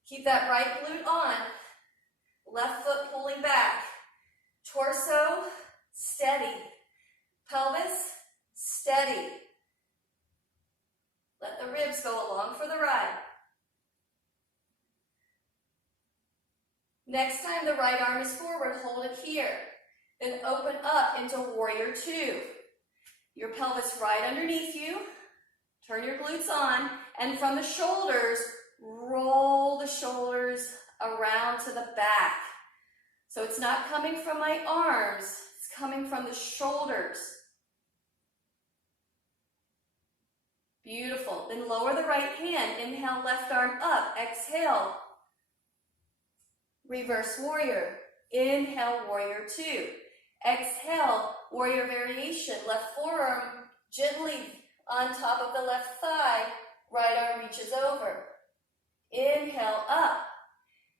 Keep that right glute on, left foot pulling back. Torso, steady. Pelvis, steady. Let the ribs go along for the ride. Next time the right arm is forward, hold it here. Then open up into warrior two. Your pelvis right underneath you. Turn your glutes on. And from the shoulders, roll the shoulders around to the back. So it's not coming from my arms. It's coming from the shoulders. Beautiful. Then lower the right hand. Inhale, left arm up. Exhale. Reverse warrior. Inhale, warrior two. Exhale, warrior variation. Left forearm gently on top of the left thigh. Right arm reaches over. Inhale, up.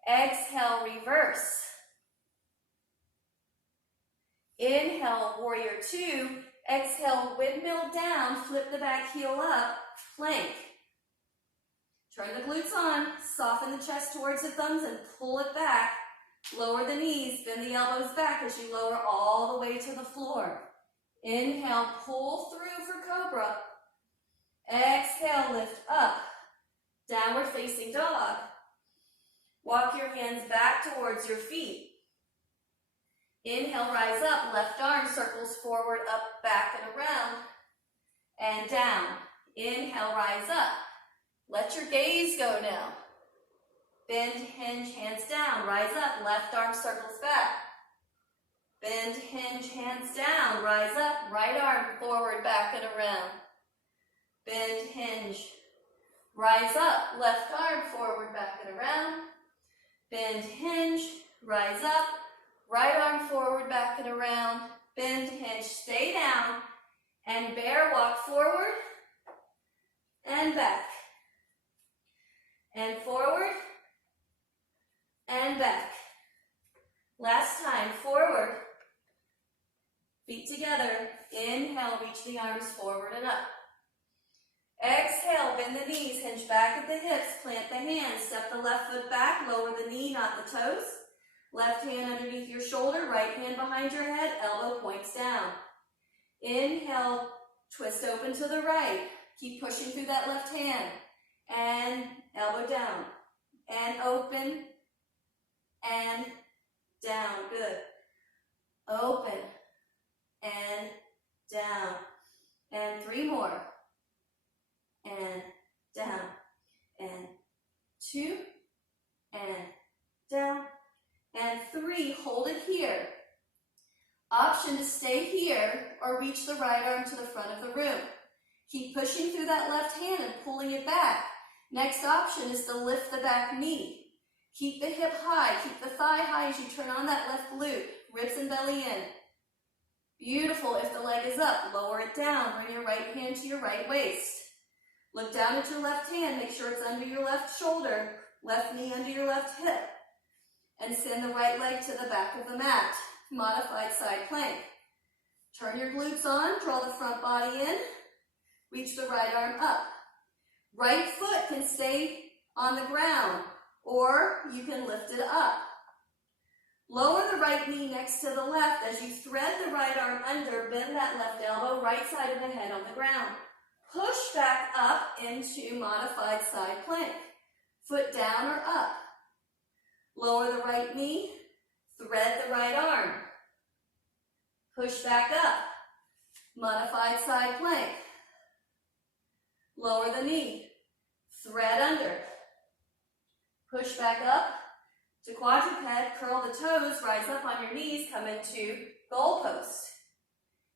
Exhale, reverse. Inhale, warrior two. Exhale, windmill down. Flip the back heel up. Plank. Turn the glutes on. Soften the chest towards the thumbs and pull it back. Lower the knees. Bend the elbows back as you lower all the way to the floor. Inhale, pull through for cobra. Exhale, lift up. Downward facing dog. Walk your hands back towards your feet. Inhale, rise up. Left arm circles forward, up, back, and around. And down. Inhale, rise up. Let your gaze go now. Bend, hinge, hands down. Rise up. Left arm circles back. Bend, hinge, hands down. Rise up. Right arm forward, back, and around. Bend, hinge. Rise up. Left arm forward, back, and around. Bend, hinge. Rise up. Right arm forward, back, and around. Bend, hinge. Stay down. And bear walk forward. And back. And forward. And back. Last time, forward. Feet together. Inhale, reach the arms forward and up. Exhale, bend the knees, hinge back at the hips, plant the hands, step the left foot back, lower the knee, not the toes. Left hand underneath your shoulder, right hand behind your head, elbow points down. Inhale, twist open to the right. Keep pushing through that left hand. And elbow down. And open. And down. Good. Open. And down. And three more. And down. And two. And down. And three. Hold it here. Option to stay here or reach the right arm to the front of the room. Keep pushing through that left hand and pulling it back. Next option is to lift the back knee. Keep the hip high, keep the thigh high as you turn on that left glute. Ribs and belly in. Beautiful. If the leg is up, lower it down. Bring your right hand to your right waist. Look down at your left hand. Make sure it's under your left shoulder. Left knee under your left hip. And send the right leg to the back of the mat. Modified side plank. Turn your glutes on. Draw the front body in. Reach the right arm up. Right foot can stay on the ground, or you can lift it up. Lower the right knee next to the left as you thread the right arm under, bend that left elbow, right side of the head on the ground. Push back up into modified side plank. Foot down or up. Lower the right knee, thread the right arm. Push back up. Modified side plank. Lower the knee, thread under. Push back up to quadruped, curl the toes, rise up on your knees, come into goalpost.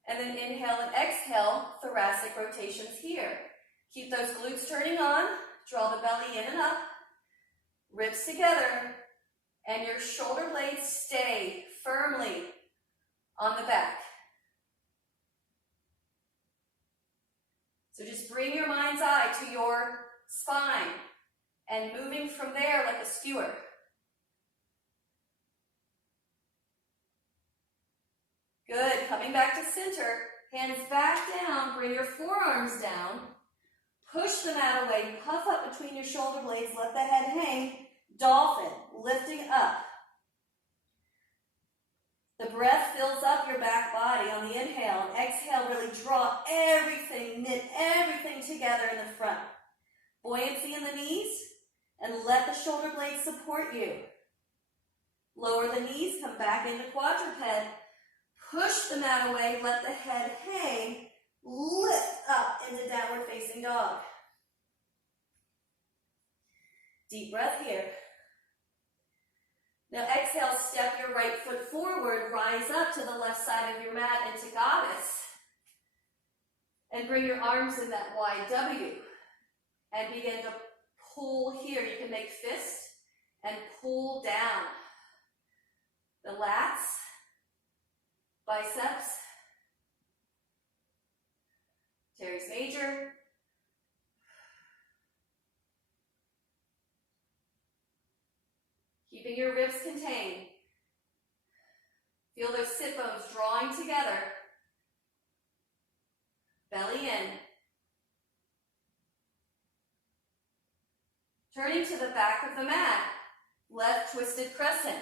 And then inhale and exhale, thoracic rotations here. Keep those glutes turning on, draw the belly in and up, ribs together, and your shoulder blades stay firmly on the back. So just bring your mind's eye to your spine and moving from there like a skewer. Good. Coming back to center. Hands back down. Bring your forearms down. Push the mat away. Puff up between your shoulder blades. Let the head hang. Dolphin. Lifting up. The breath fills up your back body on the inhale. And exhale, really draw everything, knit everything together in the front. Buoyancy in the knees, and let the shoulder blades support you. Lower the knees, come back into quadruped. Push the mat away, let the head hang. Lift up into downward facing dog. Deep breath here. Now exhale, step your right foot forward, rise up to the left side of your mat into goddess. And bring your arms in that wide W. And begin to pull here. You can make fist and pull down. The lats, biceps, teres major. Keeping your ribs contained. Feel those sit bones drawing together. Belly in. Turning to the back of the mat. Left twisted crescent.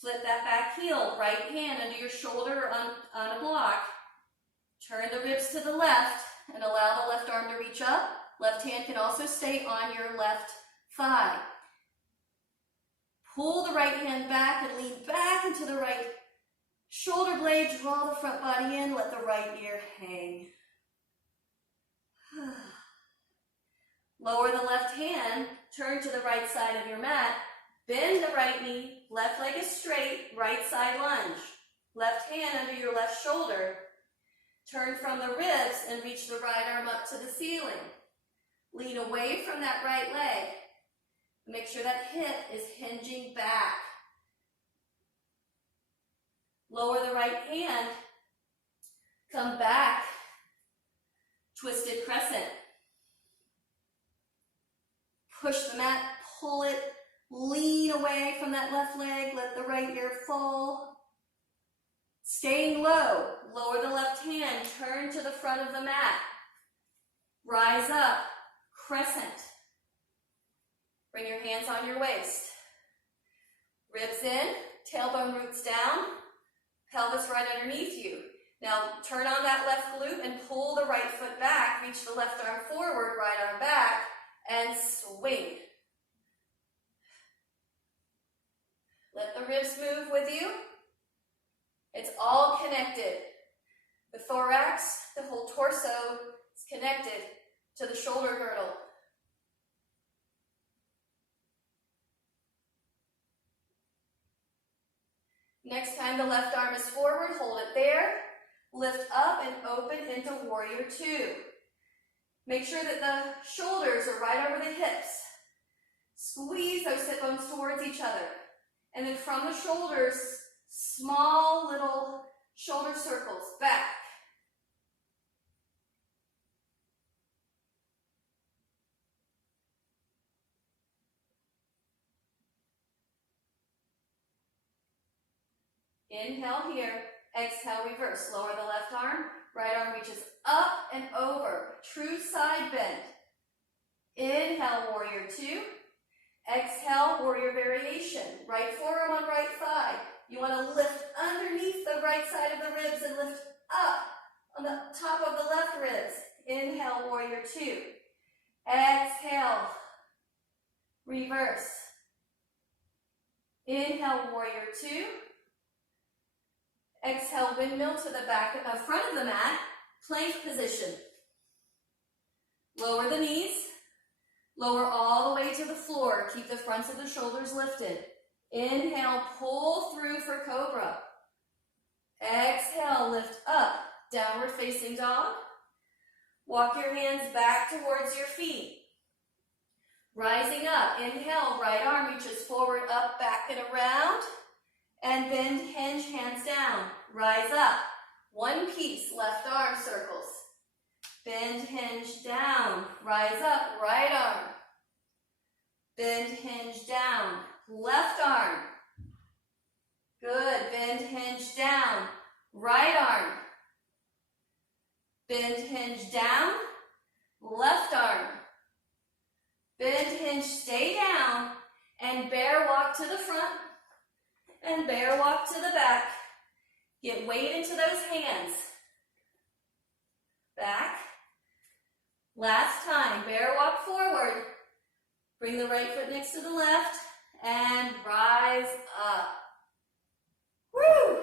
Flip that back heel. Right hand under your shoulder on a block. Turn the ribs to the left and allow the left arm to reach up. Left hand can also stay on your left thigh. Pull the right hand back and lean back into the right shoulder blade. Draw the front body in. Let the right ear hang. Lower the left hand. Turn to the right side of your mat. Bend the right knee. Left leg is straight. Right side lunge. Left hand under your left shoulder. Turn from the ribs and reach the right arm up to the ceiling. Lean away from that right leg. Make sure that hip is hinging back. Lower the right hand. Come back. Twisted crescent. Push the mat, pull it, lean away from that left leg. Let the right ear fall. Staying low. Lower the left hand. Turn to the front of the mat. Rise up. Crescent. Bring your hands on your waist. Ribs in, tailbone roots down, pelvis right underneath you. Now turn on that left glute and pull the right foot back. Reach the left arm forward, right arm back, and swing. Let the ribs move with you. It's all connected. The thorax, the whole torso is connected to the shoulder girdle. Next time the left arm is forward, hold it there. Lift up and open into warrior two. Make sure that the shoulders are right over the hips. Squeeze those sit bones towards each other. And then from the shoulders, small little shoulder circles back. Inhale here, exhale, reverse. Lower the left arm, right arm reaches up and over. True side bend. Inhale, warrior two. Exhale, warrior variation. Right forearm on right thigh. You want to lift underneath the right side of the ribs and lift up on the top of the left ribs. Inhale, warrior two. Exhale, reverse. Inhale, warrior two. Exhale, windmill to the back, front of the mat, plank position. Lower the knees, lower all the way to the floor. Keep the fronts of the shoulders lifted. Inhale, pull through for cobra. Exhale, lift up, downward facing dog. Walk your hands back towards your feet. Rising up, inhale, right arm reaches forward, up, back, and around. And bend, hinge, hands down. Rise up. One piece, left arm circles. Bend, hinge, down. Rise up, right arm. Bend, hinge, down. Left arm. Good. Bend, hinge, down. Right arm. Bend, hinge, down. Left arm. Bend, hinge, stay down. And bear walk to the front. And bear walk to the back. Get weight into those hands. Back. Last time, bear walk forward. Bring the right foot next to the left and rise up. Woo!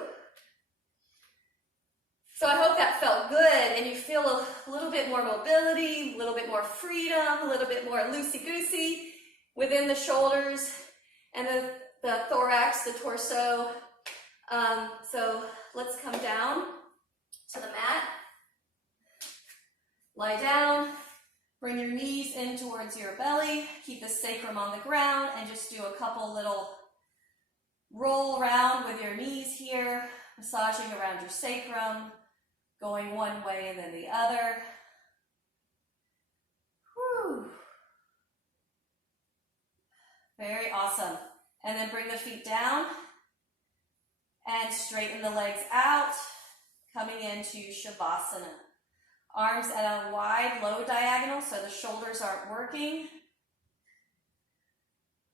So I hope that felt good and you feel a little bit more mobility, a little bit more freedom, a little bit more loosey-goosey within the shoulders and the thorax, the torso. So let's come down to the mat. Lie down, bring your knees in towards your belly, keep the sacrum on the ground, and just do a couple little roll around with your knees here, massaging around your sacrum, going one way and then the other. Whew. Very awesome. And then bring the feet down and straighten the legs out, coming into Shavasana. Arms at a wide, low diagonal so the shoulders aren't working.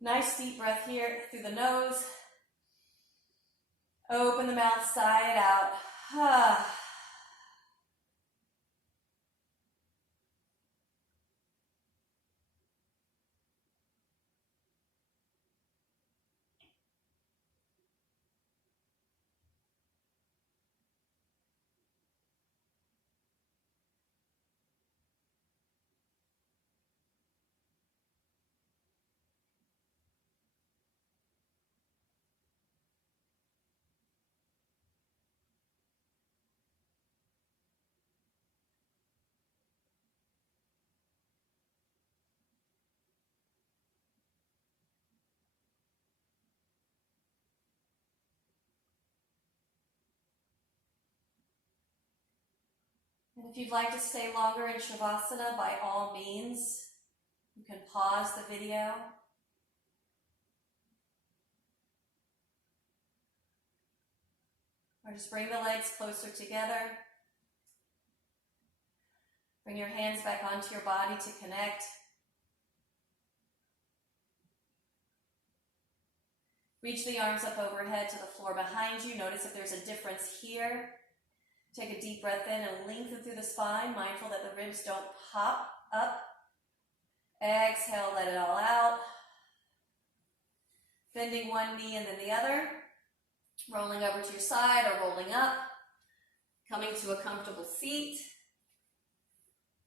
Nice deep breath here through the nose. Open the mouth side out. And if you'd like to stay longer in Shavasana, by all means, you can pause the video. Or just bring the legs closer together. Bring your hands back onto your body to connect. Reach the arms up overhead to the floor behind you. Notice if there's a difference here. Take a deep breath in and lengthen through the spine, mindful that the ribs don't pop up. Exhale, let it all out. Bending one knee and then the other. Rolling over to your side or rolling up. Coming to a comfortable seat.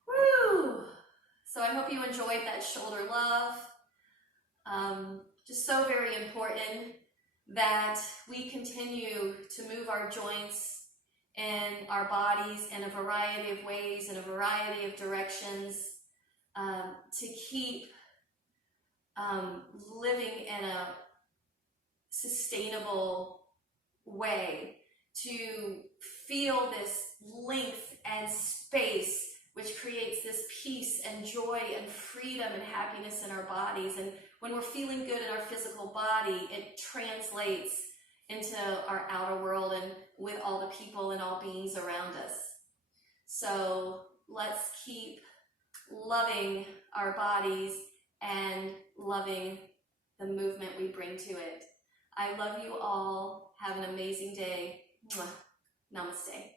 Woo! So I hope you enjoyed that shoulder love. Just so very important that we continue to move our joints and our bodies in a variety of ways, in a variety of directions, to keep living in a sustainable way, to feel this length and space which creates this peace and joy and freedom and happiness in our bodies. And when we're feeling good in our physical body, it translates into our outer world and with all the people and all beings around us. So let's keep loving our bodies and loving the movement we bring to it. I love you all. Have an amazing day. Namaste.